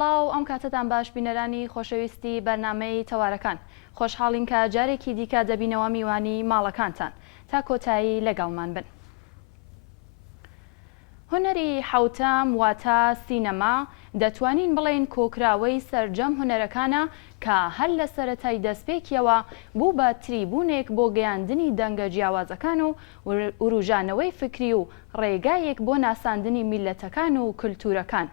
سڵاو ئەم کاتتان باش بینەرانی خۆشەویستی بەرنامەی تەوارەکان خۆشحاڵین کە جارێکی دیکە دەبینەوە میوانی ماڵەکانتان تا کۆتایی لەگەڵمان بن. هونەری حوتام واتە سینەما دەتوانین بڵێن کۆکراوەی سەرجەم هونەرەکانە کە هەر لە سەرەتای دەستپێکیەوە بوو بە تریبوونێک بۆ گەیاندنی دەنگە جیاوازەکان و وروژانەوەی فکری و ڕێگایەک بۆ ناساندنی میلەتەکان و کلتورەکان.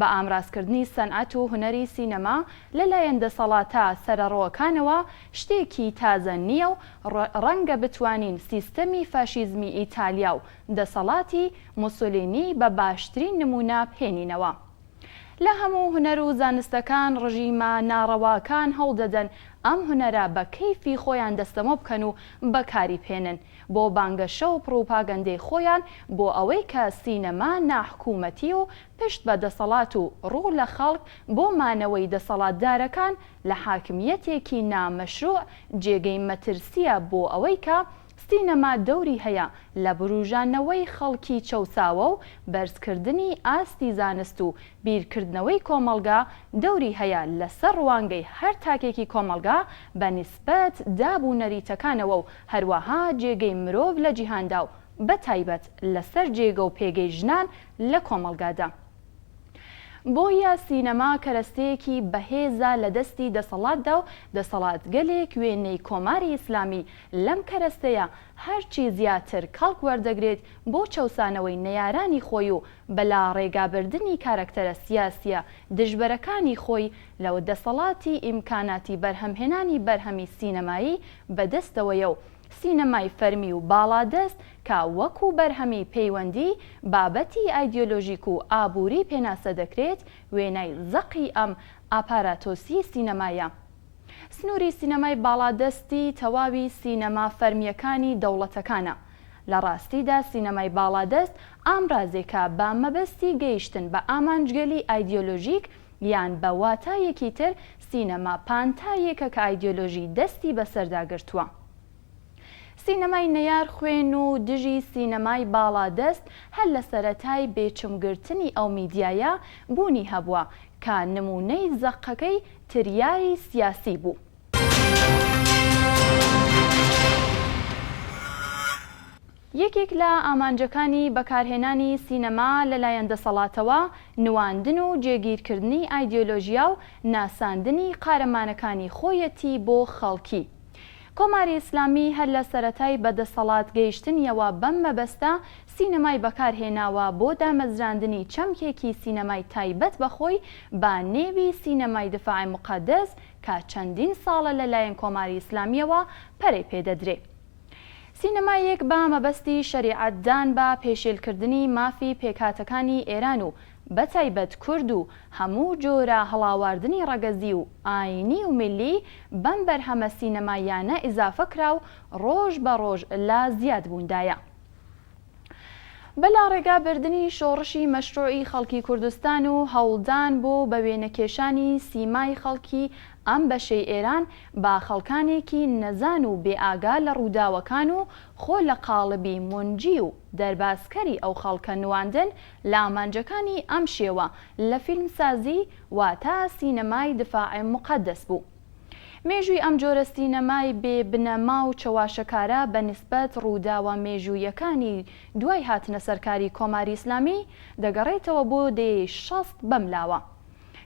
بە ئامرازکردنی سەنعەت و هونەری سینەما لەلایەن دەسەڵاتە سەرەڕۆکانەوە شتێکی تازە نییە و ڕەنگە بتوانین سیستەمی فاشیزمی ئیتالیا و دەسەڵاتی موسۆلینی بە باشترین نمونە بهێنینەوە. لە هەموو هونەر و زانستەکان ڕژیمە ناڕەواکان هەوڵدەدەن ئەم هونەرە بە کەیفی خۆیان دەستەمە بکەن و بەکاری بهێنن بۆ بانگەشە و پڕۆپاگەندەی خۆیان بۆ ئەوەی کە سینەما ناحکوومەتی و پشت بە دەسەڵات و ڕوو لە خەڵک بۆ مانەوەی دەسەڵاتدارەکان لە حاکمیەتێکی نامەشروع جێگەی مەترسیە بۆ ئەوەی کە سینەما دەوری هەیە لە بروژانەوەی خەڵکی چەوساوە و بەرزکردنی ئاستی زانست و بیرکردنەوەی کۆمەڵگا دەوری هەیە لەسەر ڕوانگەی هەر تاکێکی کۆمەڵگا بە نیسبەت دابوو نەریتەکانەوە و هەروەها جێگەی مرۆڤ لە جیهاندا و بەتایبەت لەسەر جێگە و پێگەی ژنان لە کۆمەڵگادا. بۆیە سینەما کەرەستەیەکی بەهێزە لە دەستی دەسەڵاتدا و دەسەڵاتگەلێک وێنەی کۆماری ئیسلامی لەم کەرەستەیە هەرچی زیاتر کەڵک وەردەگرێت بۆ چەوسانەوەی نەیارانی خۆی و بەلا ڕێگابردننی کارکتەرە سیاسیە دژبەرەکانی خۆی لەو دەسەڵاتی ئیمکاناتی بەرهەمهێنانی بەرهەمی سینەمایی بەدەستەوەیە و سینەمای فەرمی و باڵادەست کە وەکو بەرهەمی پەیوەندی بابەتی ئایدیۆلۆژیک و ئابووری پێناسە دەکرێت وێنەی زەقی ئەم ئاپاراتۆسی سینەمایە. سنووری سینەمای باڵادەستی تەواوی سینەما فەرمیەکانی دەوڵەتەکانە. لە ڕاستیدا سینەمای باڵادەست ئامرازێکە بە مەبەستی گەیشتن بە ئامانجگەلی ئایدیۆلۆژیک یان بە واتایەکی تر سینەما پانتایەکە کە ئایدیۆلۆژی دەستی بەسەرداگرتووە. سینەمای نەیار خوێن و دژی سینەمای باڵادەست هەر لە سەرەتای بێچمگرتنی ئەو میدیایە بوونی هەبووە کە نمونەی زەقەکەی تریاری سیاسی بوو. یەکێک لە ئامانجەکانی بەکارهێنانی سینەما لەلایەن دەسەڵاتەوە نواندن و جێگیرکردنی ئایدیۆلۆژیا و ناساندنی قارەمانەکانی خۆیەتی بۆ خەڵکی. کۆماری ئیسلامی هەر لە سەرەتای بەدەسەڵات گەیشتنیەوە بەم مەبەستە سینەمای بەکارهێناوە بۆ دامەزراندنی چەمکێکی سینەمای تایبەت بەخۆی با نێوی سینەمای دفاعی موقەدەس کە چەندین ساڵە لەلایەن کۆماری ئیسلامیەوە پەرەی پێدەدرێت. سینەمایەک با مەبەستی شەریعەتدان بە پێشێلکردنی مافی پێکهاتەکانی ئێران و بەتایبەت کورد و هەموو جۆرە هەڵاواردنی ڕەگەزی و ئاینی و میلی بەم بەرهەمە سینەمایانە ئیزافە کرا و ڕۆژ بە ڕۆژ لا زیادبووندایە. بەلا ڕێگابردننی شۆڕشی مەشروعی خەڵکی کوردستان و هەوڵدان بۆ بە وێنەکێشانی سیمای خەڵکی ئەم بەشەی ئێران با خەڵکانێکی نەزان و بێئاگا لە ڕووداوەکان و خۆ لە قاڵبی مونجی و دەرباسکەری ئەو خەڵکە نواندن لە ئامانجەکانی ئەم شێوە لە فیلمسازی واتە سینەمای دفاعی موقەدەس بوو. مێژووی ئەم جۆرە سینەمای بێ بنەما و چەواشەکارە بە نسبەت ڕووداوە مێژوویەکانی دوای هاتنە سەرکاری کۆماری ئیسلامی دەگەڕێتەوە بۆ دەی 60 بەملاوە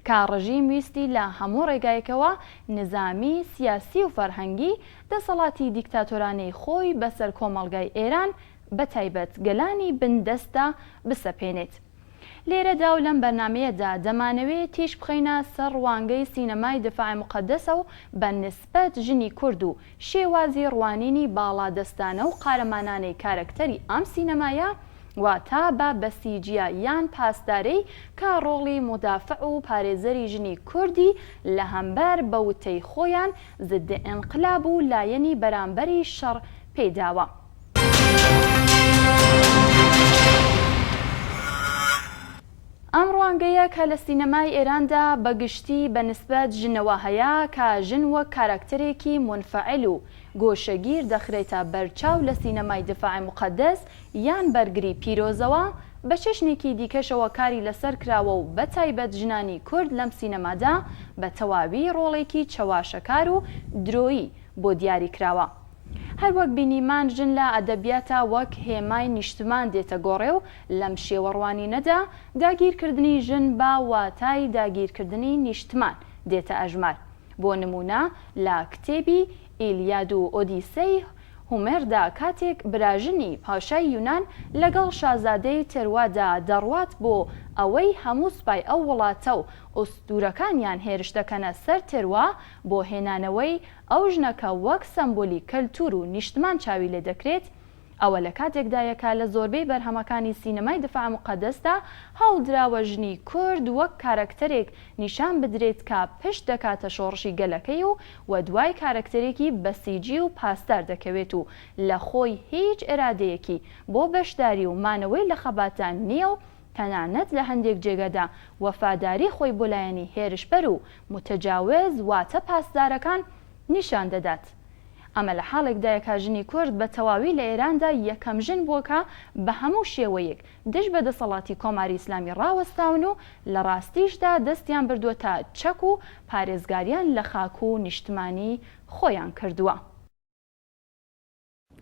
کە ڕژیم ویستی لە هەموو ڕێگایەکەوە نظامی سیاسی و فەرهەنگی دەسەڵاتی دیکتاتۆرانەی خۆی بەسەر کۆمەڵگای ئێران بەتایبەت گەلانی بندەستە بسەپێنێت. لێرەدا و لەم بەرنامەیەدا دەمانەوێت تیش بخەینە سەر ڕوانگەی سینەمای دفاعی موقەدەسە و بە نسبەت ژنی کورد و شێوازی ڕوانینی باڵادەستانە و قارەمانانەی کارکتەری ئەم سینەمایە واتە بە بەسیجیە یان پاسدارەی کە ڕۆڵی مدافع و پارێزەری ژنی کوردی لە هەمبەر بە وتەی خۆیان ضد ئینقلاب و لایەنی بەرامبەری شەڕ پێداوە. ئەم ڕوانگەیە کە لە سینەمای ئێراندا بەگشتی بە نسبەت ژنەوە هەیە کە ژن وەک کارکتەرێکی منفعل و گۆشەگیر دەخرێتە بەرچاو لە سینەمای دفاعی موقەدەس یان بەرگری پیرۆزەوە بە چەشنێکی دیکەشەوە کاری لەسەر کراوە و بە تایبەت ژنانی کورد لەم سینەمادا بە تەواوی ڕۆڵێکی چەواشەکار و درۆیی بۆ دیاری کراوە. هەروەک بینیمان ژن لە ئەدەبیاتە وەک هێمای نیشتمان دێتە گۆڕێ و لەم شێوەڕوانینەدا داگیرکردنی ژن بە واتای داگیرکردنی نیشتمان دێتە ئەژمار. بۆ نمونە لە کتێبی ئیلیاد و ئۆدیسەی هومێردا کاتێک براژنی پاشای یونان لەگەڵ شازادەی تروادا دەڕوات بۆ ئەوەی هەموو سوپای ئەو وڵاتە و ئوستورەکانیان هێرش دەکەنە سەر تروا بۆ هێنانەوەی ئەو ژنەکە وەک سەمبۆلی کەلتور و نیشتمان چاوی لێ دەکرێت، ئەوە لە کاتێکدایەکە لە زۆربەی بەرهەمەکانی سینەمای دفاع مقەدەسدا هەوڵدراوە ژنی کورد وەک کارەکتەرێک نیشان بدرێت کە پشت دەکاتە شۆڕشی گەلەکەی و دوای کارەکتەرێکی بەسیجی و پاسدار دەکەوێت و لە خۆی هیچ ئێرادەیەکی بۆ بەشداری و مانەوەی لە خەباتان نییە و تەنانەت لە هەندێک جێگەدا وەفاداری خۆی بۆ لایەنی هێرشبەر و متەجاوز واتە پاسدارەکان نیشان دەدات. ئەمە لە حاڵێکدایە ژنی کورد بە تەواوی لە ئێراندا یەکەم ژن بووکە بە هەموو شێوەیەک دەست بە دەسەڵاتی کۆماری ئیسلامی ڕاوەستاون و لە ڕاستیشدا دەستیان بردووەتە چەک و پارێزگاریان لە خاک و نیشتمانی خۆیان کردووە.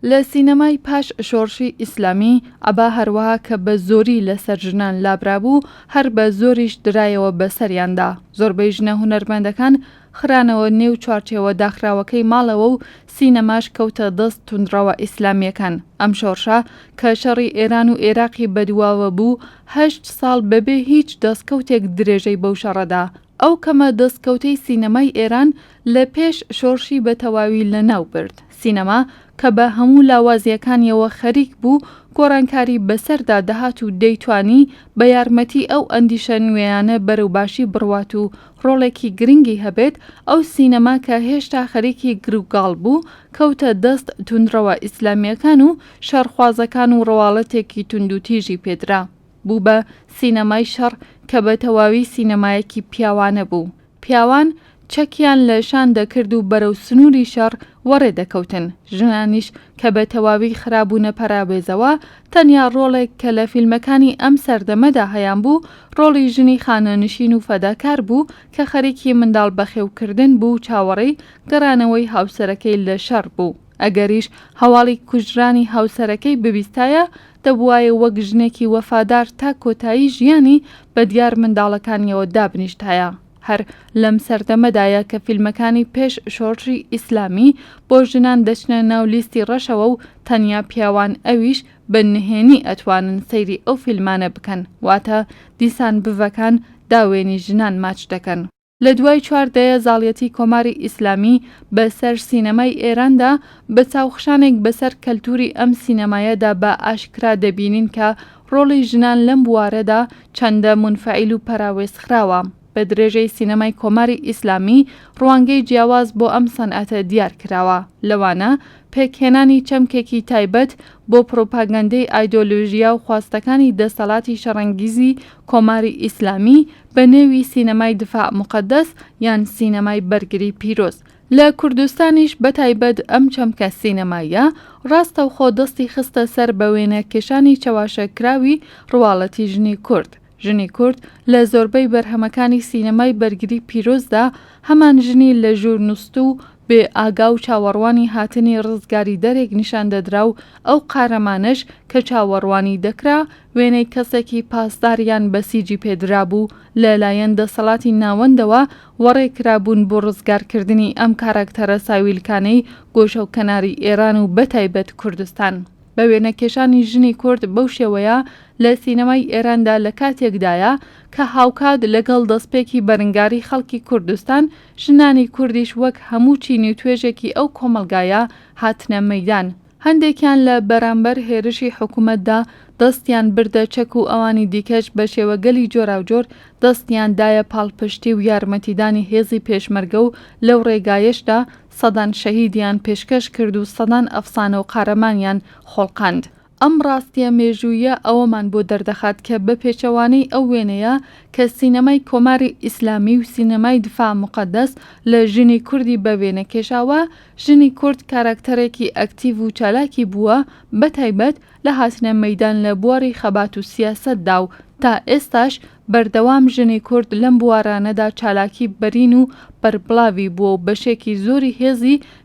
لە سینەمای پاش شۆڕشی ئیسلامی ئەبا هەروەها کە بە زۆری لەسەر ژنان لابرابوو هەر بە زۆریش درایەوە بەسەریاندا. زۆربەی ژنە هونەرمەندەکان خرانەوە نێو چوارچێوە داخراوەکەی ماڵەوە و سینەماش کەوتە دەست توندڕەوە ئیسلامیەکان. ئەم شۆڕشە کە شەڕی ئێران و عێراقی بەدواوە بوو 8 ساڵ بەبێ هیچ دەستکەوتێک درێژەی بەو شەڕەدا. ئەو کەمە دەستکەوتەی سینەمای ئێران لە پێش شۆڕشی بە تەواوی لەناو برد. سینەما کە بە هەموو لاوازیەکانیەوە خەریک بوو گۆڕانکاری بەسەردا دەهات و دەیتوانی بە یارمەتی ئەو ئەندیشە نوێیانە بەرەوباشی بڕوات و ڕۆڵێکی گرنگی هەبێت. ئەو سینەما کە هێشتا خەریکی گروگاڵ بوو کەوتە دەست توندڕەوە ئیسلامیەکان و شەڕخوازەکان و ڕەواڵەتێکی توندوتیژی پێدرا. بوو بە سینەمای شەڕ کە بە تەواوی سینەمایەکی پیاوانە بوو. پیاوان چەکیان لە شان دەکرد و بەرەو سنووری شەڕ وەڕێ دەکەوتن. ژنانیش کە بە تەواوی خرابوونە پەرابێزەوە تەنیا ڕۆڵێک کە لە فیلمەکانی ئەم سەردەمەدا هەیان بوو ڕۆڵی ژنی خانەنشین و فەداکار بوو کە خەریکی منداڵ بەخێوکردن بوو چاوەڕێی گەڕانەوەی هاوسەرەکەی لە شەڕ بوو. ئەگەریش هەواڵی کوژرانی هاوسەرەکەی ببیستایە دەبوایە وەک ژنێکی وەفادار تا کۆتایی ژیانی بە دیار منداڵەکانیەوە دابنیشتایە. هەر لەم سەردەمەدایە کە فیلمەکانی پێش شۆڕشی ئیسلامی بۆ ژنان دەچنە ناو لیستی ڕەشەوە و تەنیا پیاوان ئەویش بە نهێنی ئەتوانن سەیری ئەو فیلمانە بکەن، واتە دیسان بڤەکان داوێنی ژنان ماچ دەکەن. لە دوای چواردەیە زاڵیەتی کۆماری ئیسلامی بەسەر سینەمای ئێراندا بە چاوخشانێک بەسەر کەلتوری ئەم سینەمایەدا بە ئاشکرا دەبینین کە ڕۆڵی ژنان لەم بوارەدا چەندە منفعیل و پەراوێزخراوە. بە درێژەی سینەمای کۆماری ئیسلامی ڕوانگەی جیاواز بۆ ئەم سەنعەتە دیار کراوە. لەوانە پێکهێنانی چەمکێکی تایبەت بۆ پرۆپاگەندەی ئایدۆلۆژیا و خواستەکانی دەسەڵاتی شەڕەنگیزی کۆماری ئیسلامی بە نێوی سینەمای دفاع مقەدەس یان سینەمای بەرگری پیرۆز. لە کوردستانیش بەتایبەت ئەم چەمکە سینەماییە ڕاستەوخۆ دەستی خستە سەر بە وێنەکێشانی چەواشەکراوی ڕواڵەتی ژنی کورد. ژنی کورد لە زۆربەی بەرهەمەکانی سینەمای بەرگری پیرۆزدا هەمان ژنی لە ژوور نووست و بێ ئاگا و چاوەڕوانی هاتنی ڕزگاری دەرێک نیشان دەدرا و ئەو قارەمانش کە چاوەڕوانی دەکرا وێنەی کەسێکی پاسداریان بەسیجی پێدرا بوو لەلایەن دەسەڵاتی ناوەندەوە وەڕێکرابوون بۆ ڕزگارکردنی ئەم کاراکتەرە ساویلکانەی گۆشە و کەناری ئێران و بەتایبەت کوردستان. بە وێنەکێشانی ژنی کورد بەو شێوەیە لە سینەمای ئێراندا لە کاتێکدایە کە هاوکات لەگەڵ دەستپێکی بەرنگاری خەڵکی کوردستان ژنانی کوردیش وەک هەموو چینی توێژێکی ئەو کۆمەلگایە هاتنە مەیدان. هەندێکیان لە بەرامبەر هێرشی حکوومەتدا دەستیان بردە چەک و ئەوانی دیکەش بە شێوەگەلی جۆراوجۆر دەستیان دایە پاڵپشتی و یارمەتیدانی هێزی پێشمەرگە و لەو ڕێگایشدا سەدان شەهیدیان پێشکەش کرد و سەدان ئەفسانە و قارەمانیان خۆڵقاند. ئەم ڕاستیە مێژوویە ئەوەمان بۆ دەردەخات کە بە پێچەوانەی ئەو وێنەیە کە سینەمای کۆماری ئیسلامی و سینەمای دفاع مقەدەس لە ژنی کوردی بە وێنە کێشاوە، ژنی کورد کارکتەرێکی ئەکتیڤ و چالاکی بووە، بەتایبەت لە هاتنە مەیدان لە بواری خەبات و سیاسەتدا و تا ئێستاش بەردەوام ژنی کورد لەم بوارانەدا چالاکی بەرین و بەربڵاوی بووە و بەشێکی زۆری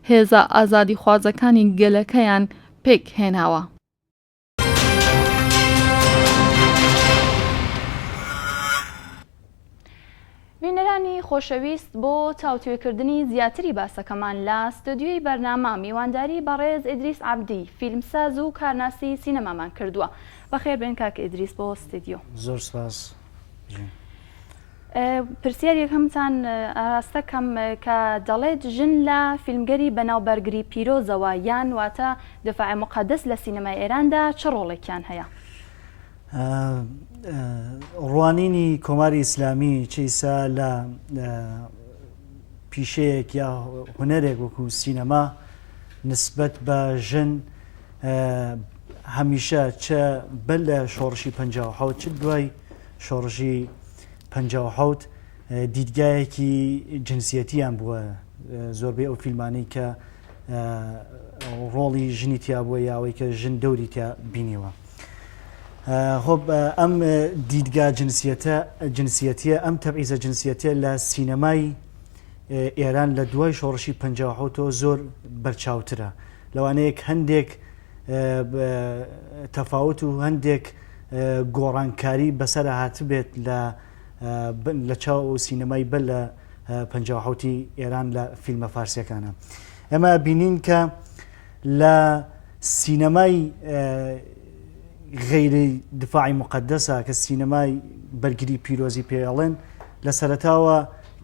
هێزە ئازادی خوازەکانی گەلەکەیان پێک هێناوە. بینەرانی خۆشەویست بۆ چاوتوێکردنی زیاتری باسەکەمان لە ستودیۆی بەرنامە میوانداری بەڕێز ئیدریس عەبدی فیلمساز و کارناسی سینەمامان کردووە. بەخێر بێن کاکە ئیدریس بۆ ستودیۆ. زۆر سپاس. پرسیار یەکەمتان ئاراستەکەم کە دەڵێت ژن لە فیلمگەری بەناوبەرگری پیرۆزەوە یان واتە دفاع مقەدەس لە سینەمای ئێراندا چ ڕۆڵێکیان هەیە؟ ڕوانینی کۆماری ئیسلامی چیسا لە پیشەیەک یا هونەرێک وەکو سینەما نسبەت بە ژن هەمیشە چە بەر لە شۆڕشی 57 چ دوای شۆڕژی 57 دیدگایەکی جنسیەتیان بووە زۆربەی ئەو فیلمانەی کە ڕۆڵی ژنی تیا بووە یاوەی کە ژن دەوری تیا بینیوە. خۆب ئەم دیدگا جنسیەتیە ئەم تەبعیزە جنسیەتە لە سینەمای ئێران لە دوای شۆڕشی 57 زۆر بەرچاوترە، لەوانەیەک هەندێک تەفاوت و هەندێک گۆڕانکاری بەسەر هاتبێت لە چاو سینەمای بەر لە 57 ئێران لە فیلمە فارسیەکانە. ئەمە بینین کە لە سینەمای غیری دفاعی مقدسە کە سینەمای بەرگری پیرۆزی پێڵێن لە سەرەتاوە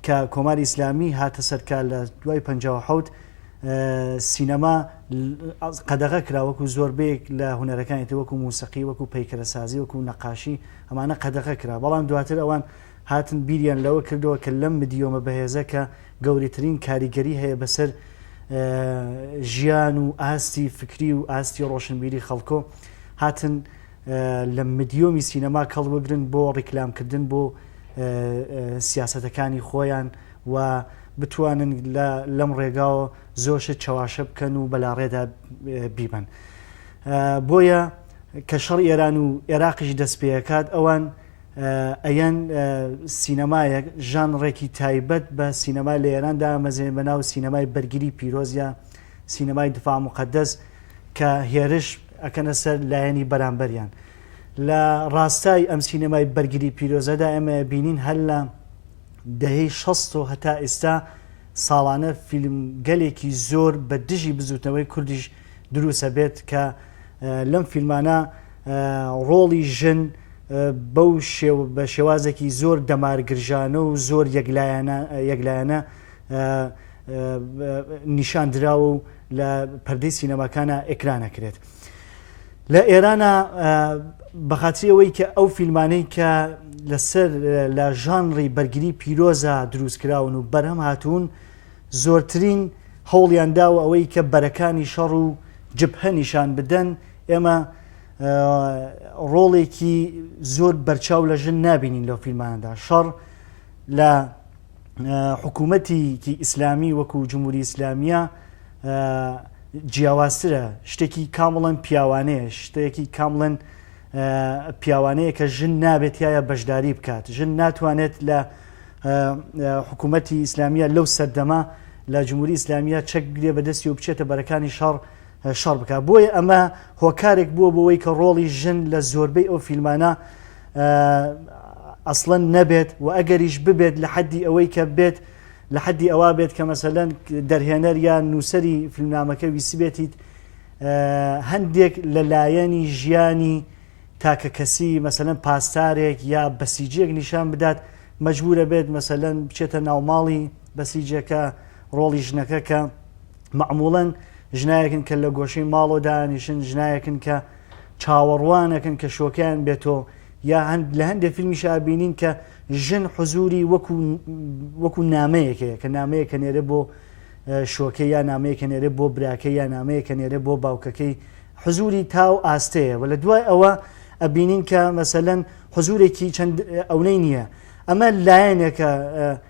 کە کۆماری ئیسلامی هاتە سەرکار لە دوای 57 سینەما قەدەغە کرا وەکو زۆربەیەک لە هونەرەکانی وەکو موسیقی وەکو پەیکەرەسازی وەکو نەقاشی ئەمانە قەدەغە کرا، بەڵام دواتر ئەوان هاتن بیریان لەوە کردەوە کە لەم مدیۆمە بەهێزە کە گەورەترین کاریگەری هەیە بەسەر ژیان و ئاستی فکری و ئاستی ڕۆشنبیری خەڵکۆ هاتن لە مدیۆمی سینەما کەڵوەگرن بۆ ڕیکلامکردن بۆ سیاسەتەکانی خۆیان و بتوانن لەم ڕێگاوە زۆرشت چاواشە بکەن و بەلاڕێدا بیبن. بۆیە کە شەڕی ئێران و عێراقیش دەست پێکات ئەوان ئەیان سینەمایەک ژانڕێکی تایبەت بە سینەمای لە ئێراندا ئامەزێن بە ناو سینەمای بەرگری پیرۆزیە سینەمای دفاع مقەدەس کە هێرش ئەکەنە سەر لایەنی بەرامبەریان. لە ڕاستای ئەم سینەمای بەرگری پیرۆزەدا ئەمە بینین هەر لە دەهەی 60 هەتا ئێستا ساڵانە فیلمگەلێکی زۆر بە دژی بزوتنەوەی کوردیش دروسە بێت کە لەم فیلمانە ڕۆڵی ژن بەو بە شێوازێکی زۆر دەمارگرژانە و زۆر یەکلایەنە نیشاندراوە و لە پەردەی سینەماکانە ئێکرانەکرێت. لە ئێرانە بەخاتریەوەی کە ئەو فیلمانەی کە لەسەر لە ژانڕی بەرگری پیرۆزە دروستکراون و بەرهەم هاتوون زۆرترین هەوڵیانداوە ئەوەی کە بەرەکانی شەڕ و جبهە نیشان بدەن. ئێمە ڕۆڵێکی زۆر بەرچاو لە ژن نابینین لەو فیلمانەدا. شەڕ لە حکوومەتێکی ئیسلامی وەکو جمهوری ئیسلامیە جیاوازترە، شتێکی کامڵەن پیاوانەیە، شتێکی کامڵەن پیاوانەیە کە ژن نابێت یایە بەشداری بکات. ژن ناتوانێت لە حکوومەتی ئیسلامیە لەو سەردەما لە جمهوری ئیسلامیە چەک بگرێ بەدەستی و بچێتە بەرەکانی شەڕ بکات. بۆیە ئەمە هۆکارێک بووە بۆەوەی کە ڕۆڵی ژن لە زۆربەی ئەو فیلمانە ئەسڵەن نەبێت و ئەگەریش ببێت لە حەدی ئەوەی کە بێت لە حەدی ئەوە بێت کە مەسەلەن دەرهێنەر یان نووسەری فیلمنامەکە ویسی بێتیت هەندێک لە لایەنی ژیانی تاکە کەسی مەسەلەن پاسدارێک یا بەسیجێک نیشان بدات مەجبورە بێت مەسەلەن بچێتە ناوماڵی بەسیجەکە ڕۆڵی ژنەکە کە معموڵەن ژنایەکن کە لە گۆشەی ماڵۆ دانیشن، ژنایەکن کە چاوەڕوانەکەن کە شۆکیان بێتەوە، یا لە هەندێک فیلمیش بینین کە ژن حزوری وەکو نامەیەکەیە کە نامەیەکە نێرە بۆ شۆکەی یا نامەیەکە نێرە بۆ براکەی یا نامەیەکە نێرە بۆ باوکەکەی حزوری تاو ئاستەیە و لە دوای ئەوە ئەبینین کە مەسەلەن حزورێکی چەند ئەوەی نییە. ئەمە لایەنێکە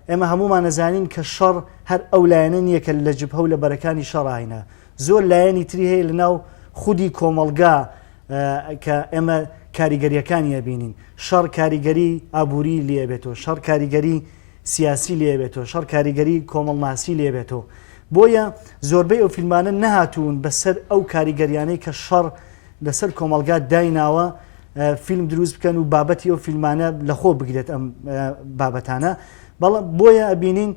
ئێمە هەمومان نەزانین کە شەڕ هەر ئەو لایەنە نییە کە لە جبهە و لە بەرەکانی شەڕاینە. زۆر لایەنی تری هەیە لەناو خودی کۆمەلگا کە ئێمە کاریگەریەکانی ئەبینین. شەڕ کاریگەری ئابووری لێبێتەوە، شەڕ کاریگەری سیاسی لێبێتەوە، شەڕ کاریگەری کۆمەڵناسی لێبێتەوە. بۆیە زۆربەی ئەو فیلمانە نەهاتوون بەسەر ئەو کاریگەریانەی کە شەڕ لەسەر کۆمەلگا دایناوە فیلم دروست بکەن و بابەتی ئەو فیلمانە لەخۆ بگرێت ئەم بابەتانە. بەڵام بۆیە ئەبینین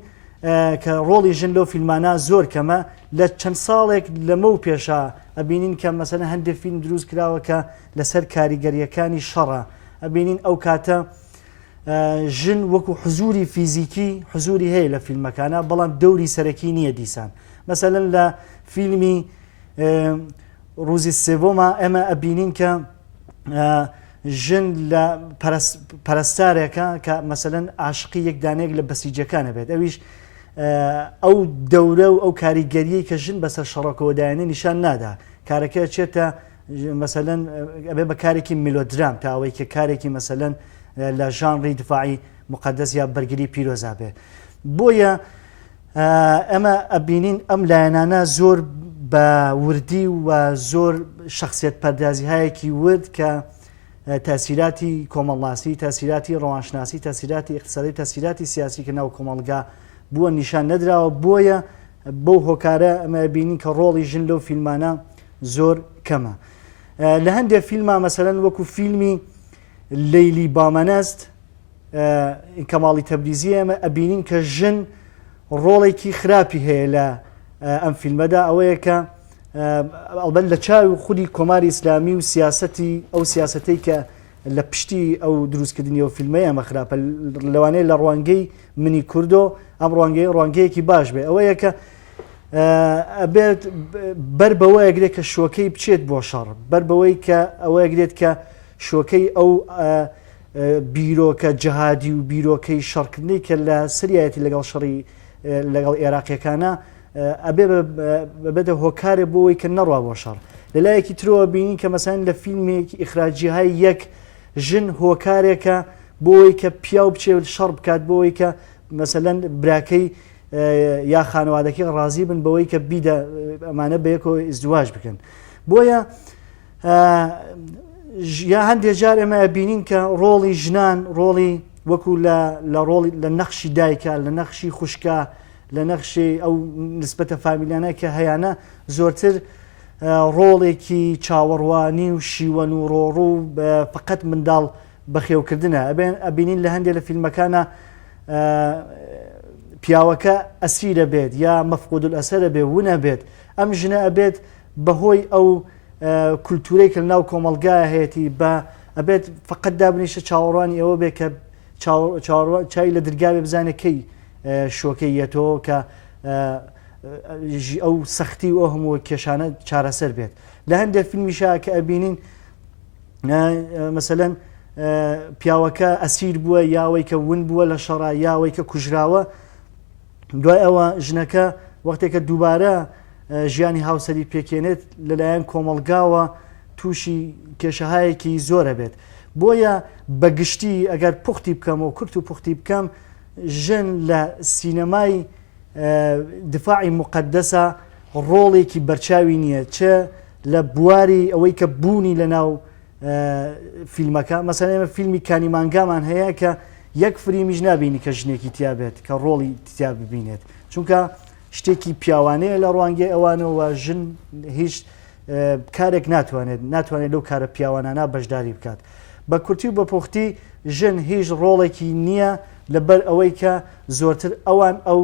کە ڕۆڵی ژن لەو فیلمانە زۆر کەمە. لە چەند ساڵێک لەمە و پێشە ئەبینین کە مەسەلەن هەندێک فیلم دروست کراوە کە لەسەر کاریگەریەکانی شەڕە. ئەبینین ئەو کاتە ژن وەکو حزوری فیزیکی حزوری هەیە لە فیلمەکانە، بەڵام دەوری سەرەکی نییە دیسان. مەسەلەن لە فیلمی ڕووزی سێڤۆما ئێمە ئەبینین کە ژن لە پەرستارێکە کە مەسەلەن عاشقی یەکدانەیەک لە بەسیجەکانە بێت. ئەویش ئەو دەورە و ئەو کاریگەریەی کە ژن بەسەر شەڕەکەوەدایانە نیشان نادا. کارەکە چێتە مەسەلەن ئەبێ بە کارێکی میلۆدرام تا ئەوەی کە کارێکی مەسەلەن لە ژانری دفاعی مقدس یا بەرگری پیرۆزا بێ. بۆیە ئەمە ئەبینین ئەم لایەنانە زۆر بە وردی و زۆر شخصیت پەردازی هایەکی ورد کە تاسیراتی کۆمەڵناسی، تاسیراتی ڕەوانشناسی، تاسیراتی اقتصادی، تاسیراتی سیاسی کە ناو کۆمەڵگا بووە نیشان نەدراوە. بۆیە بەو هۆکارە ئەمە بینین کە ڕۆڵی ژن لەو فیلمانە زۆر کەمە. لە هەندێک فیلمە مەسەلەن وەکو فیلمی لەیلی بامەنەست کەماڵی تەبریزی ئێمە ئەبینین کە ژن ڕۆڵێکی خراپی هەیە لە ئەم فیلمەدا، ئەوەیە کە ئەڵبەت لە چاوی خودی کۆماری ئیسلامی و سیاسەتی ئەو سیاسەتەی کە لە پشتی ئەو دروستکردنی ئەو فیلمەیە ئەمە خراپە. لەوانەیە لە ڕوانگەی منی کوردۆ ئەم ڕوانگەیەکی باش بێ، ئەوەیە کە ئەبێت بەر بەوە ئەگرێت کە شوەکەی بچێت بۆ شەڕ، بەر بەوەی کە ئەوە ئەگرێت کە شوەکەی ئەو بیرۆکە جەهادی و بیرۆکەی شەڕکردنی کە لە سریایەتی لەگەڵ شەڕی لەگەڵ عێراقیەکانە ئەبێ بەبێتە هۆکارێ بۆەوەی کە نەڕوا بۆ شەڕ. لەلایەکی ترەوە بینین کە مەسەلەن لە فیلمێکی ئیخراجیهای یەک ژن هۆکارێکە بۆەوەی کە پیاو بچێت شەڕ بکات، بۆەوەی کە مەسەلەن براکەی یا خانەوادەکەی ڕازی بن بەوەی کە بیدە ئەمانە بەیەکەوە ئیزدواج بکەن. بۆیە یا هەندێک جار ئێمە ئەبینین کە ڕۆڵی ژنان ڕۆڵی وەکو لە نەخشی دایکە، لە نەخشی خوشکە، لە نەخشی ئەو نسبەتە فامیلانە کە هەیەە زۆرتر ڕۆڵێکی چاوەڕوانی و شیوەن و ڕۆڕوو فقط منداڵ بەخێوکردنە. ئەبینین لە هەندێک لە فیلمەکانە پیاوەکە ئەسیرە بێت یا مەفقود الئەسەرە بێ ونە بێت، ئەم ژنە ئەبێت بەهۆی ئەو کولتورەی کە ناو کۆمەلگایە هەیەی بە ئەبێت فقط دابنیشە چاوەڕوانی ئەوە بێت کە چای لە دەرگاوێ بزانێکەی شۆکەیەتەوە کە ئەو سەختی و ئەو هەموو کێشانە چارەسەر بێت. لە هەندێک فیلمیشا کە ئەبینین مەسەلەن پیاوەکە ئەسیر بووە یاوەی کە ون بووە لە شەڕا یاوەی کە کوژراوە، دوای ئەوە ژنەکە وەختێکە دووبارە ژیانی هاوسەری پێکێنێت لەلایەن کۆمەلگاوە تووشی کێشەهایەکی زۆرە بێت. بۆیە بەگشتی ئەگەر پوختی بکەمەوە کورت و پوختی بکەم ژن لە سینەمای دفاعی مقدسە ڕۆڵێکی بەرچاوی نییە، چه لە بواری ئەوەی کە بوونی لە ناو فیلمەکە. مەسەلەن ئێمە فیلمی کانیمانگامان هەیە کە یەک فریمیش نابینی کە ژنێکی تیا بێت کە ڕۆڵی تیا ببینێت، چونکە شتێکی پیاوانەیە لە ڕوانگەی ئەوانەوە ژن هیچ کارێک ناتوانێت لەو کارە پیاوانانە بەشداری بکات. بە کورتی و بە پوختی ژن هیچ ڕۆڵێکی نییە لەبەر ئەوەی کە زۆرتر ئەوان ئەو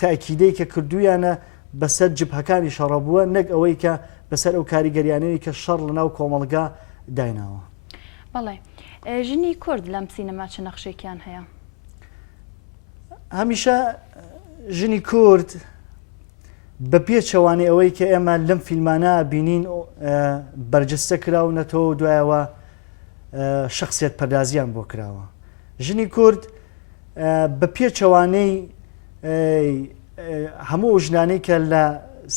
تاکیدەی کە کردویانە بەسەر جبهەکانی شەڕە بووە، نەک ئەوەی کە بەسەر ئەو کاریگەریانەی کە شەڕ لە ناو کۆمەڵگا دایناوە. بەڵێ ژنی کورد لەم سینەما چه نەخشێکیان هەیە؟ هەمیشە ژنی کورد بە پێچەوانی ئەوەی کە ئێمە لەم فیلمانە بینین بەرجەستە کراونەتەوە دوایەوە شخصیت پەردازیان بۆ کراوە. ژنی کورد بە پێچەوانەی هەموو ژنانەی کە لە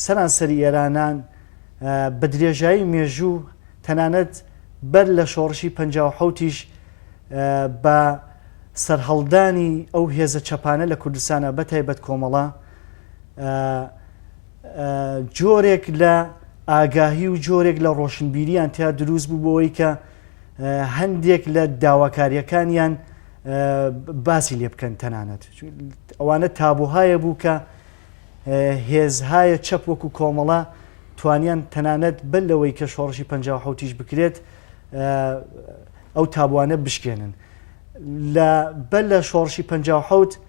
سەرانسەری ئێرانان بە درێژایی مێژوو تەنانەت بەر لە شۆڕشی 57یش بە سەرهەڵدانی ئەو هێزە چەپانە لە کوردستانە بەتایبەت کۆمەڵە جۆرێک لە ئاگاهی و جۆرێک لە ڕۆشنبیریان تیا دروست بوو بۆەوەی کە هەندێک لە داواکاریەکانیان باسی لێ بکەن تەنانەت ئەوانە تابووهایە بوو کە هێزهایە چەپ وەکو کۆمەڵە توانیان تەنانەت بەر لەوەی کە شۆڕشی 57یش بکرێت ئەو تابوانە بشکێنن بەر لە شۆڕشی 57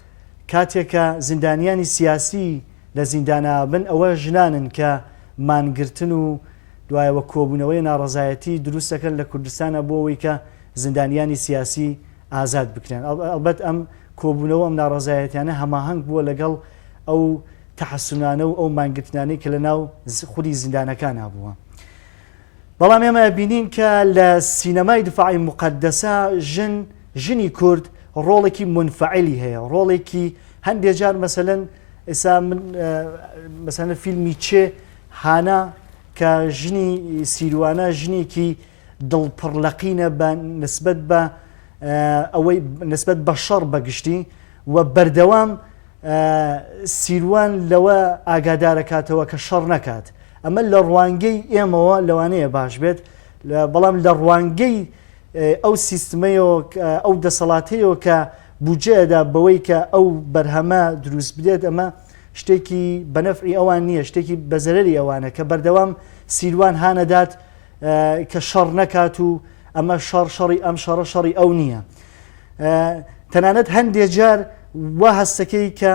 کاتێکە زیندانیانی سیاسی لە زیندانە بن ئەوە ژنانن کە مانگرتن و دوایەوە کۆبوونەوەی ناڕەزایەتی دروستەکەن لە کوردستانە بۆ ئەوەی کە زیندانیانی سیاسی ئازاد بکرێن ئەلبەت ئەم کۆبوونەوە ئەم ناڕەزایەتیانە هەماهەنگ بووە لەگەڵ ئەو تەحسونانە و ئەو مانگرتنانەی کە لە ناو خودی زیندانەکان هەبووە بەڵام ئێمە بینین کە لە سینەمای دفاعی مقدسە ژنی کورد ڕۆڵێکی منفعلی هەیە ڕۆڵێکی هەندێک جار مەسەلەن ئێستا مەسەلەن فیلمی چێ هانا کە ژنی سیروانە ژنێکی دڵپڕلەقینە بە نسبەت بە ئەوەی نسبەت بە شەڕ بەگشتی و بەردەوام سیروان لەوە ئاگادارەکاتەوە کە شەڕ نەکات ئەمە لە ڕوانگەی ئێمەوە لەوانەیە باش بێت بەڵام لە ڕوانگەی ئەو سیستمەیەوە ئەو دەسەڵاتەیەوە کە بودجەدا بەوەی کە ئەو بەرهەمە دروست بدێت ئەمە شتێکی بەنەفعی ئەوان نییە شتێکی بەزەرەری ئەوانە کە بەردەوام سیروان هانەدات کە شەڕ نەکات و ئەمە شەڕی ئەم شەڕی ئەو نییە تەنانەت هەندێک جار وا هەستەکەی کە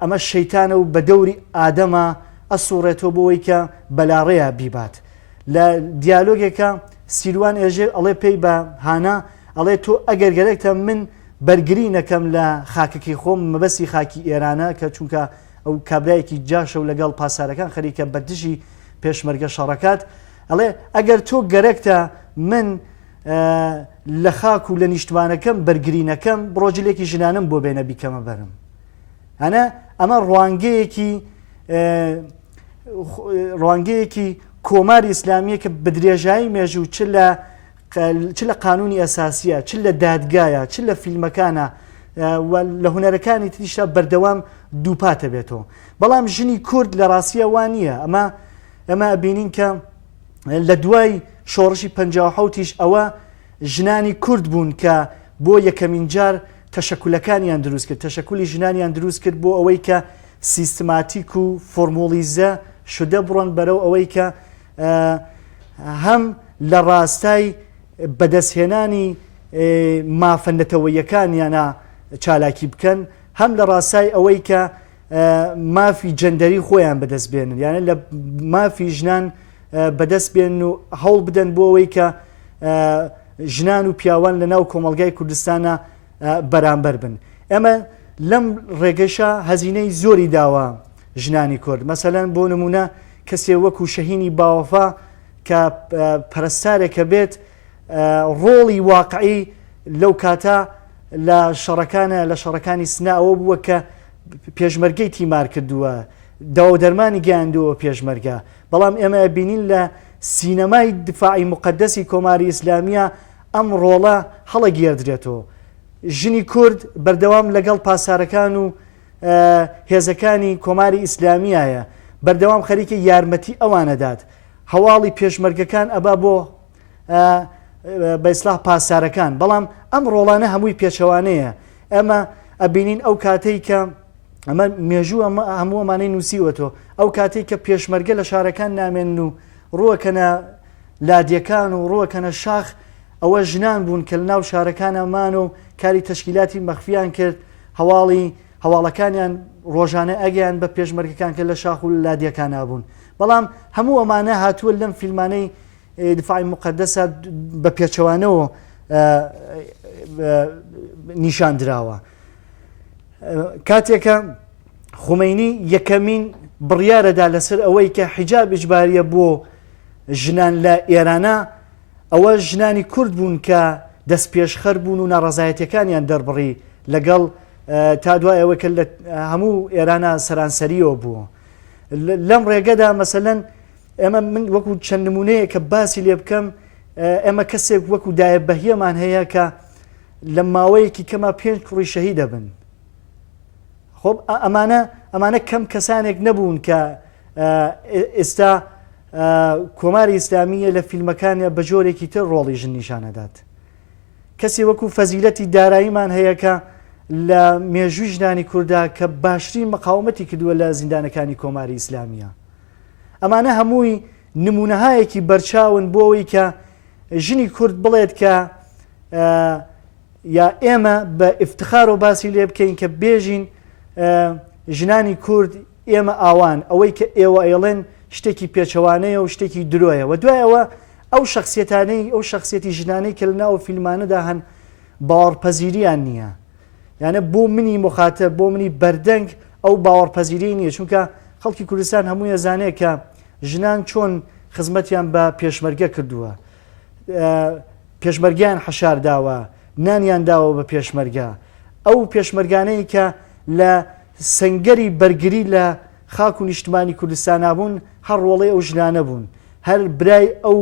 ئەمە شەیتانە و بە دەوری ئادەمە ئەسوڕێتەوە بۆەوەی کە بەلاڕێە بیبات لە دیالۆگێکە سیروان ئێژێ ئەڵێ پێی بە هانا ئەڵێ تۆ ئەگەر گەرێکتە من بەرگری نەکەم لە خاکەکەی خۆم مەبەستی خاکی ئێرانە کە چونکە ئەو کابرایەکی جاشە و لەگەڵ پاسارەکان خەریکە بە دژی پێشمەرگە شەڕەکات ئەڵێ ئەگەر تۆ گەرەکتە من لە خاک و لە نیشتوانەکەم بەرگرینەکەم بڕۆجلێکی ژنانم بۆ بێنە بیکەمە بەرم هەنە ئەمە ڕوانگەیەکی کۆماری ئیسلامیە کە بە درێژایی مێژوو چ لە قانونی ئەساسیە چ لە دادگایە چ لە فیلمەکانە لە هونەرەکانی تریشتا بەردەوام دووپاتە بێتەوە بەڵام ژنی کورد لە ڕاستیە وان نییە ئەمە بینین کە لە دوای شۆڕشی 57یش ئەوە ژنانی کورد بوون کە بۆ یەکەمین جار تەشەکولەکانیان دروست کرد تەشەکولی ژنانیان دروست کرد بۆ ئەوەی کە سیستماتیک و فۆرمۆلیزە شدە بڕۆن بەرەو ئەوەی کە هەم لە ڕاستای بەدەستهێنانی مافەنەتەوەیەکانیانە چالاکی بکەن هەم لە ڕاستای ئەوەی کە مافی جەندەری خۆیان بەدەست بێنن یانە لە مافی ژنان بەدەست بێن و هەوڵ بدەن بۆ ئەوەی کە ژنان و پیاوان لە ناو کۆمەلگای کوردستانە بەرامبەر بن ئەمە لەم ڕێگەشە هەزینەی زۆری داوە ژنانی کورد مەسەلەن بۆ نمونە کەسێ وەکو شەهینی باوەفا کە پەرستارێکە بێت ڕۆڵی واقعی لەو کاتە لە شەڕەکانی سنا ئەوە بووە کە پێشمەرگەی تیمار کردووە داوا دەرمانی گەیاندووە پێشمەرگە بەڵام ئێمە بینین لە سینەمای دفاعی مقدسی کۆماری ئیسلامیە ئەم ڕۆڵە هەڵەگێردرێتەوە ژنی کورد بەردەوام لەگەڵ پاسارەکان و هێزەکانی کۆماری ئیسلامیایە بەردەوام خەریکە یارمەتی ئەوانەدات هەواڵی پێشمەرگەکان ئەبا بۆ بە ئیسلاح پاسارەکان بەڵام ئەم ڕۆڵانە هەمووی پێچەوانەیە ئەمە ئەبینین ئەو کاتەی کە ئەمە مێژوو هەموو ئەمانەی نووسیوەتەوە ئەو کاتێک کە پێشمەرگە لە شارەکان نامێن و ڕووەکەنە لادیەکان و ڕووەکەنە شاخ ئەوە ژنان بوون کە لە ناو شارەکانەمان و کاری تەشکیلاتی مەخفیان کرد هەواڵەکانیان ڕۆژانە ئەگەیان بە پێشمەرگەکان کە لە شاخ و لادیەکان نابوون بەڵام هەموو ئەمانە هاتووە لەم فیلمانەی دفاعی مقدسە بە پێچەوانەوە نیشان دراوە کاتێکە خومەینی یەکەمین بڕیارەدا لەسەر ئەوەی کە حیجاب ئیجباریە بۆ ژنان لە ئێرانە ئەوە ژنانی کورد بوون کە دەست پێشخەر بوون و ناڕەزایەتیەکانیان دەربڕی لەگەڵ تا دوای ئەوە کە هەموو ئێرانە سەرانسەریەوە بووە لەم ڕێگەدا مەسەلەن ئێمە من وەکو چەند نمونەیە کە باسی لێ بکەم ئێمە کەسێک وەکو دایە بەهیەمان هەیە کە لە ماوەیەکی کەمە 5 کوڕی شەهید دەبن. خۆ ئەمانە کەم کەسانێک نەبوون کە ئێستا کۆماری ئیسلامیە لە فیلمەکانە بە جۆرێکی تر ڕۆڵی ژن نیشانەدات. کەسی وەکو فەزیلەتی داراییمان هەیە کە لە مێژووی ژنانی کووردا کە باشترین مقاومەتی کردووە لە زیندانەکانی کۆماری ئیسلامیە. ئەمانە هەمووی نمونەهایەکی بەرچاون بۆ ئەوەی کە ژنی کورد بڵێت کە یا ئێمە بە ئفتخار و باسی لێ بکەین کە بێژین ژنانی کورد ئێمە ئاوان ئەوەی کە ئێوە ئێڵێن شتێکی پێچەوانەیە و شتێکی درۆیە و دوایەوە ئەو شخصیەتانەی ئەو شخصیەتی ژنانەی کە لەناو فیلمانەدا هەن باوەڕپەزیریان نییە. یانە بۆ منی مخاتب بۆ منی بەردەنگ ئەو باوەڕپەزیری نییە، چونکە خەڵکی کوردستان هەمووی ئەزانێت کە ژنان چۆن خزمەتیان بە پێشمەرگە کردووە، پێشمەرگیان حەشار داوە، نانیان داوە بە پێشمەرگە. ئەو پێشمەرگانەی کە لە سەنگەری بەرگری لە خاک و نیشتمانی کوردستان بوون هەر ڕۆڵەی ئەو ژنانە بوون، هەر برای ئەو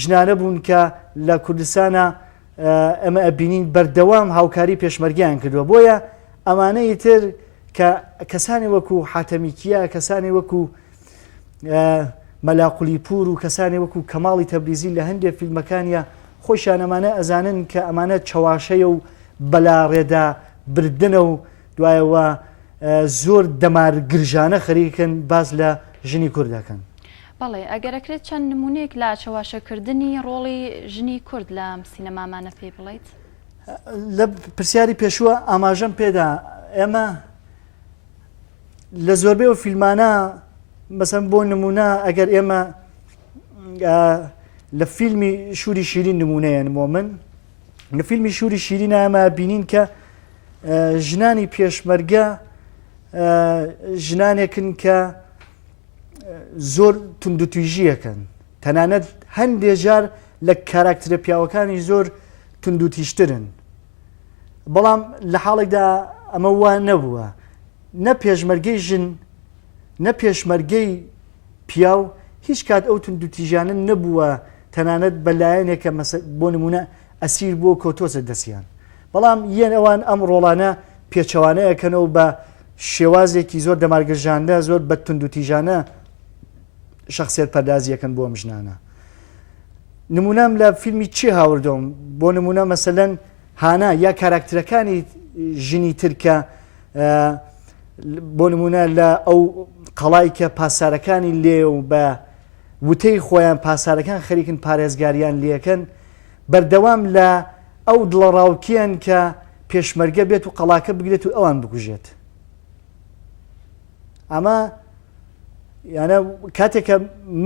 ژنانە بوون کە لە کوردستانە ئەمە ئەبینین بەردەوام هاوکاری پێشمەرگیان کردووە. بۆیە ئەمانەی تر کە کەسانی وەکو حاتەمیکیە، کەسانی وەکو مەلاقولی پور و کەسانی وەکو کەماڵی تەبریزی لە هەندێک فیلمەکانیە خۆشیان ئەمانە ئەزانن کە ئەمانە چەواشەیە و بەلاڕێدا بردنە و دوایەوە زۆر دەمار گرژانە خەریکن باز لە ژنی کوردەکەن. بەڵێ ئەگەرەکرێت چەند نمونەیەک لە چەواشەکردنی ڕۆڵی ژنی کورد لە سینەمامانە پێ بڵێیت؟ لە پرسیاری پێشووە ئاماژەم پێدا ئێمە لە زۆربەی و فیلمانە مەسەن بۆ نمونە ئەگەر ئێمە لە فیلمی شووری شیرین نمونەیە بۆ من لە فیلمی شووری شیرین ئەمە بینین کە ژنانی پێشمەرگە ژنانێکن کە زۆر توندوتیژیەکەن، تەنانەت هەندێک جار لە کاراکترە پیاوەکانی زۆر توندوتیشترن، بەڵام لە حاڵێکدا ئەمە وان نەبووە، نە پێشمەرگەی ژن نە پێشمەرگەی پیاو هیچ کات ئەو توندوتیژانە نەبووە تەنانەت بەلایەنێکە بۆ نمونە ئەسیر بۆ کۆتۆسە دەسییان، بەڵام یەن ئەوان ئەم ڕۆڵانە پێچەوانەیەکەنەوە بە شێوازێکی زۆر دەمارگەژانە زۆر بە توندوتیژانە شخصیت پەردازیەکەن بۆ ژنانە. نمونەم لە فیلمی چی هاوردۆم بۆ نمونە مەسەلەن هانا یا کاراکترەکانی ژنی ترکە بۆ نمونە لە ئەو قەڵای کە پاسارەکانی لێ و بە وتەی خۆیان پاسارەکان خەریکن پارێزگاریان لێەکەن بەردەوام لە ئەو دڵەڕاوکیان کە پێشمەرگە بێت و قەڵاکە بگرێت و ئەوان بکوژێت. ئەمە یانە کاتێکە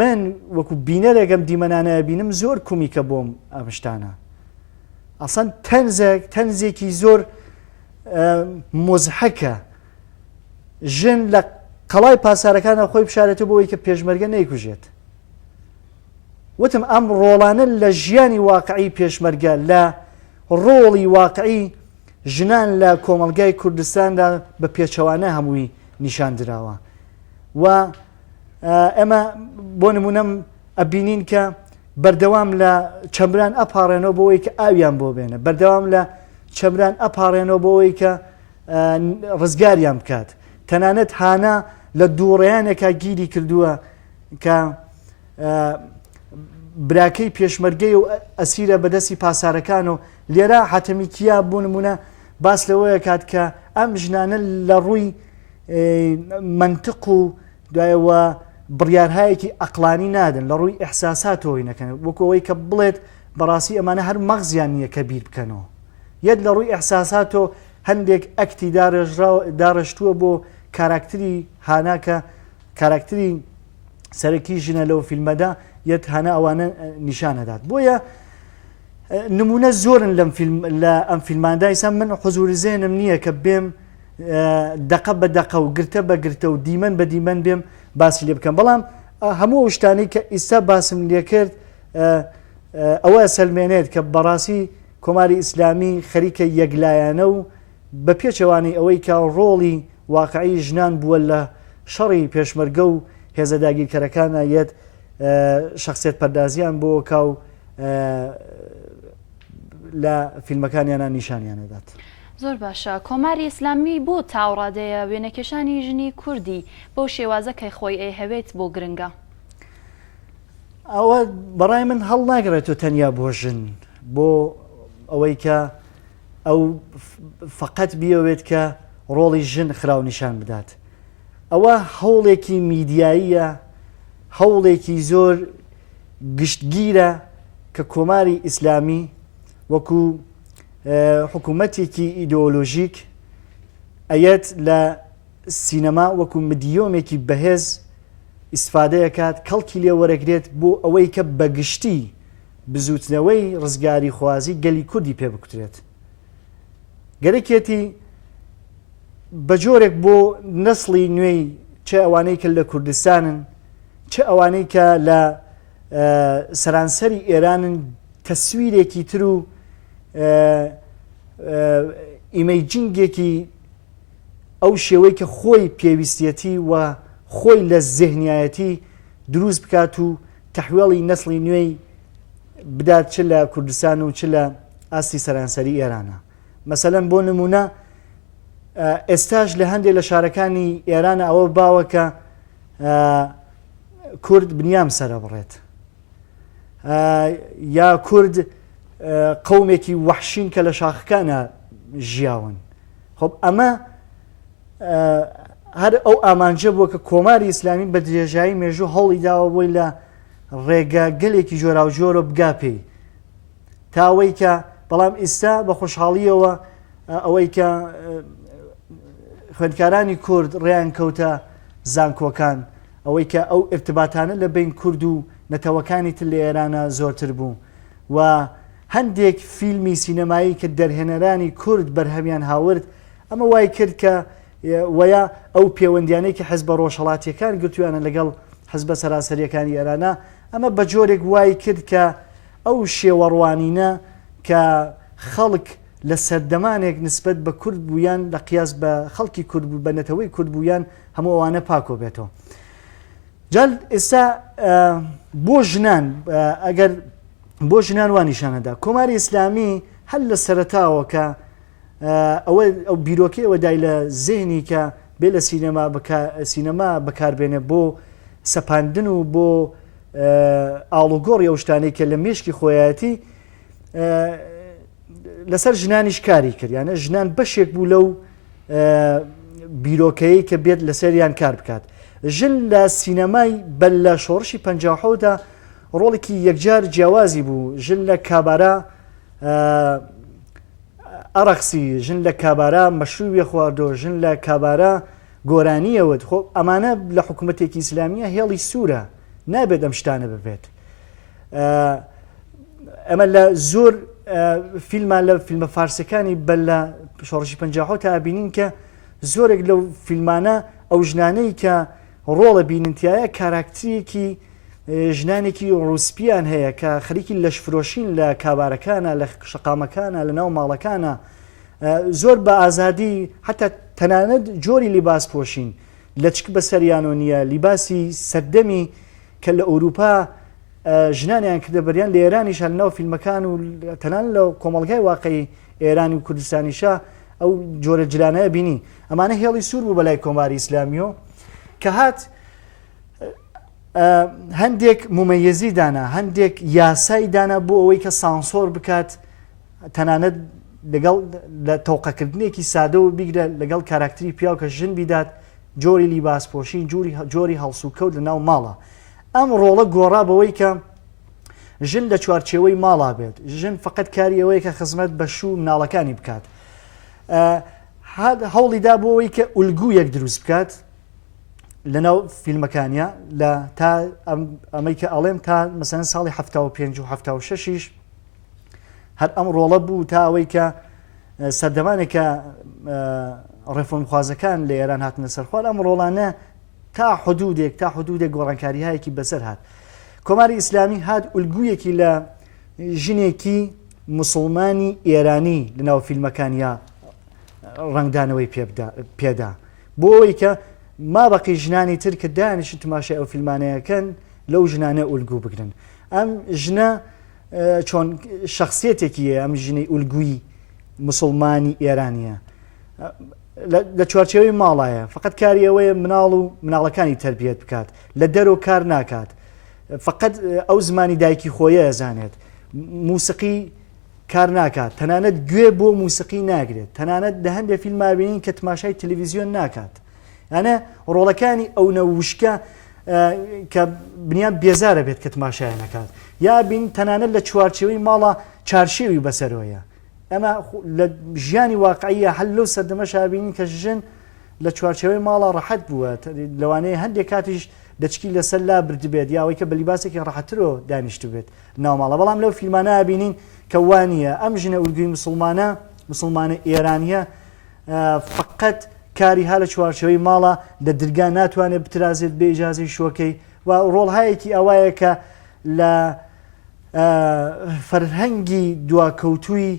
من وەکو بینەرێکم دیمەنانە بینم زۆر کومیکە بۆم ئەمشتانە، ئەسەن تەنزێکی زۆر مۆزحەکە ژن لە قەڵای پاسارەکانە خۆی بشارێتەوە بۆەوەی کە پێشمەرگە نەیکوژێت. وتم ئەم ڕۆڵانە لە ژیانی واقعی پێشمەرگە لە ڕۆڵی واقعی ژنان لە کۆمەلگای کوردستاندا بە پێچەوانە هەمووی نیشان دراوە و ئەمە بۆ نمونەم ئەبینین کە بەردەوام لە چەمران ئەپارێنەوە بۆەوەی کە ئاویان بۆ بێنە، بەردەوام لە چەمران ئەپارێنەوە بۆەوەی کە ڕزگاریان بکات. تەنانەت هانا لە دووڕێیانێکە گیری کردووە کە براکەی پێشمەرگەی و ئەسیرە بەدەستی پاسارەکان و لێرە حاتەمیکیە بۆ نمونە باس لەوەیە کات کە ئەم ژنانە لە ڕووی منطق و دوایەوە بڕیارهایەکی ئەقلانی نادن، لە ڕووی ئەحساساتەوەی نەکەن، وەکەوەی کە بڵێت بەڕاستی ئەمانە هەر مەغزیان نییە کە بیر بکەنەوە، یەک لە ڕووی ئەحساساتەوە هەندێک ئەکتی داڕشتووە بۆ کاراکتری هاناکە کاراکتری سەرەکی ژنە لەو فیلمەدا یەت هەنا ئەوانە نیشانەدات. بۆیە نمونە زۆرن لە ئەم فیلماندا ئیسان من حوزوری زێنم نییە کە بێم دەقە بە دەقە و گرتە بە گرتە و دیمەن بە دیمەن بێم باسی لێ بکەم، بەڵام هەموو شتانی کە ئیستا باسم لێ کرد ئەوە سەلمێنێت کە بەڕاستی کۆماری ئیسلامی خەریکە یەکلایەنە و بە پێچەوانی ئەوەی کە ڕۆڵی واقعی ژنان بووە لە شەڕی پێشمەرگە و هێزە داگیرکەرەکانە یەت شخصیت پەردازیان بۆ کاو لە فیلمەکانیانە نیشانیانەدات. زۆر باشە. کۆماری ئیسلامی بۆ تاوڕادەیە وێنەکێشانی ژنی کوردی بۆ شێوازەکەی خۆی ئەیهەوێت بۆ گرنگە؟ ئەوە بەڕای من هەڵ ناگرێتەوە تەنیا بۆ ژن، بۆ ئەوەی کە ئەو فقط بیەوێت کە ڕۆڵی ژن خراو نیشان بدات. ئەوە هەوڵێکی میدیاییە، هەوڵێکی زۆر گشتگیرە کە کۆماری ئیسلامی وەکو حکوومەتێکی ئیدۆلۆژیک ئەیەت لە سینەما وەکو مدیۆمێکی بەهێز ئیسفادەیەکات، کەڵکی لێ وەرەگرێت بۆ ئەوەی کە بەگشتی بزوتنەوەی ڕزگاری خوازی گەلی کوردی پێ بکوترێت. گەرەکێتی بە جۆرێک بۆ نەسڵی نوێی چه ئەوانەی کە لە کوردستانن، چه ئەوانەی کە لە سەرانسەری ئێرانن، تەسویرێکی تر و ئیمەیجینگێکی ئەو شێوەی کە خۆی پێویستەتی و خۆی لە زێهنیایەتی دروست بکات و تەحویڵی نەسڵی نوێی بدات چ لە کوردستان و چ لە ئاستی سەرانسەری ئێرانە. مەسەلەن بۆ نمونە ئێستاش لە هەندێک لە شارەکانی ئێرانە ئەوە باوە کە کورد بنیام سەرە بڕێت، یا کورد قەومێکی وەحشین کە لە شاخەکانە ژیاون. خۆب ئەمە هەر ئەو ئامانجە بووە کە کۆماری ئیسلامی بە درێژایی مێژوو هەوڵی داوە بۆی لە ڕێگە گەلێکی جۆرا و جۆرە بگا پێی، تاوەی کە بەڵام ئێستا بە خۆشحاڵیەوە ئەوەی کە خوێندکارانی کورد ڕێیان کەوتە زانکۆکان، ئەوەی کە ئەو ارتباتانە لە بین کورد و نەتەوەکانی تر لە ئێرانە زۆرتر بوو و هەندێک فیلمی سینەمایی کە دەرهێنەرانی کورد بەرهەمیان هاورد، ئەمە وای کرد کە وەیە ئەو پەیوەندیانەی کە حەزبە ڕۆژهەڵاتیەکان گرتویانە لەگەڵ حەزبە سەراسەریەکانی ئێرانە، ئەمە بە جۆرێک وای کرد کە ئەو شێوەڕوانینە کە خەڵک لە سەردەمانێک نسبەت بە کورد بوویان لە قیاس بە خەڵکی کورد بوو بە نەتەوەی کورد بوویان هەموو ئەوانە پاکۆ بێتەوە. جال ئێستا بۆ ژنان ئەگەر بۆ ژنان وانیشانەدا کۆماری ئیسلامی هەل لە سەرەتاوە کە ئەوە ئەو بیرۆکەیەوە دای لە زێنی کە بێ لە سینەما بەکاربێنێ بۆ سەپاندن و بۆ ئاڵوگۆڕی ئەو شتانەی کە لە مێشکی خۆیەتی لەسەر ژنانیش کاری کرد، یانە ژنان بەشێک بوو لەو بیرۆکەیە کە بێت لەسەریان کار بکات. ژن لە سینەمای بەل لە شۆڕشی 50دا ڕۆڵێکی یەکجار جیاوازی بوو. ژن لە کابارا ئەڕەقسی، ژن لە کابارا مەشروبی خواردۆ، ژن لە کابارا گۆرانیەوەت. خۆ ئەمانە لە حکوومەتێکی ئیسلامیە هێڵی سوورە، نابێت ئەم شتانە ببێت. ئەمە لە زۆر فیلمان لە فیلمە فارسەکانی بەل لە شۆڕشی 50 تا بینین کە زۆرێک لەو فیلمانە ئەو ژنانەی کە ڕۆڵە بیننتیایە کاراکتریەکی ژنانێکی ڕوسپیان هەیە کە خەریکی لەشفرۆشین لە کابارەکانە، لە شقامەکانە، لە ناو ماڵەکانە، زۆر بە ئازادی حتا تەنانەت جۆری لیباس پۆشین لە چک بەسەریانۆ نییە، لیباسی سەردەمی کە لە ئەوروپا ژنانیان کردە بەریان لە ئێرانیش ناو فیلمەکان و تەنان لە کۆمەڵگای واقعی ئێرانی و کوردستانیشە ئەو جۆرە جلانەیە بینی. ئەمانە هێڵی سوور بوو بەلای کۆماری ئیسلامیۆ کە هات هەندێک ممەیەزی دانا، هەندێک یاسای دانا بۆ ئەوەی کە سانسۆر بکات، تەنانەت لەگەڵ لە تەوقەکردنێکی سادە و بیگرە لەگەڵ کاراکتری پیاو کە ژن بیدات جۆری لیباسپۆشین، جۆری هەڵسوکەوت لە ناو ماڵە. ئەم ڕۆڵە گۆڕا بەوەی کە ژن لە چوارچێوەی ماڵا بێت، ژن فقط کاری ئەوەیە کە خزمەت بە شوو مناڵەکانی بکات. هەوڵیدا بۆەوەی کە ئولگویەک دروست بکات لەناو فیلمەکانیە لە تا ئەمەی کە ئەڵێم تا مەسەن ساڵی 75 و 76 هەر ئەم ڕۆڵە بوو تا ئەوەی کە سەردەمانێکە ڕێفۆنخوازەکان لە ئێران هاتنە سەرخوار ئەم ڕۆڵانە تا حدودێک گۆڕانکاریهایەکی بەسەر هات. کۆماری ئیسلامی هات ئولگویەکی لە ژنێکی موسڵمانی ئێرانی لەناو فیلمەکانیا ڕنگدانەوەی پێدا بۆ ئەوەی کە ما بەقی ژنانی تر کە دانیشن تماشای ئەو فیلمانەیەکەن لەو ژنانە ئولگو بگرن. ئەم ژنە چۆن شخصیتێکیە، ئەم ژنەی ئولگوی مسلمانی ئێرانیە لە چوارچێوەی ماڵایە، فقط کاری ئەوەیە مناڵ و مناڵەکانی تربیەت بکات، لە دەرەوە کار ناکات، فقط ئەو زمانی دایکی خۆیە ئەزانێت، موسیقی کار ناکات، تەنانەت گوێ بۆ موسیقی ناگرێت، تەنانەت لە هەندێک فیلمابینین کە تماشای تەلەڤیزیۆن ناکات. یانە ڕۆڵەکانی ئەو نەوشکە کە بنیان بێزارە بێت کە تماشای نەکات، یا بین تەنانەت لە چوارچێوەی ماڵە چارشێوی بەسەرۆیە. ئەمە لە ژیانی واقعیە هەل لەو سەردەمەشا بینین کە ژن لە چوارچێوەی ماڵە ڕەحەت بووە، لەوانەیە هەندێک کاتیش دەچکی لەسەر لا بردبێت یاوەی کە بە لیباسێکی ڕەحەترەوە دانیشت بێت ناو ماڵە. بەڵام لەو فیلمانە بینین کە وانە ئەم ژنە ئولگوی مسلمانە ئێرانیە فقط کاری ها لە چوارچێوەی ماڵە لە دەرگا ناتوانێت بترازێت بێ ئیجازەی شۆکەی و ڕۆڵهایەکی ئەوایە کە لە فەرهەنگی دواکەوتووی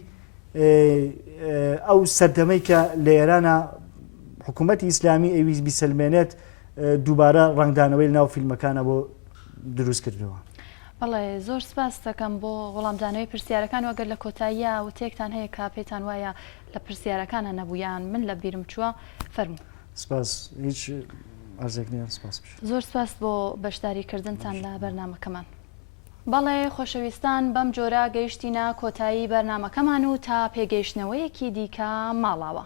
ئەو سەردەمەی کە لە ئێرانە حکوومەتی ئیسلامی ئەویست بیسەلمێنێت دووبارە ڕنگدانەوەی ناو فیلمەکانە بۆ دروست کردەوە. بەڵێ زۆر سپاس دەکەم بۆ وەڵامدانەوەی پرسیارەکان، وەگەر لە کۆتاییە و تێکتان هەیە کا پێتان وایە لە پرسیارەکانە نەبوویان من لە بیرم چووە فەرموو. سپاس، هیچ ئەرزێک نییە. سپاس زۆر سپاس بۆ بەشداریکردنتان لە بەرنامەکەمان. بەڵێ خۆشەویستان، بەم جۆرە گەیشتینە کۆتایی بەرنامەکەمان و تا پێگەیشتنەوەیەکی دیکە ماڵاوە.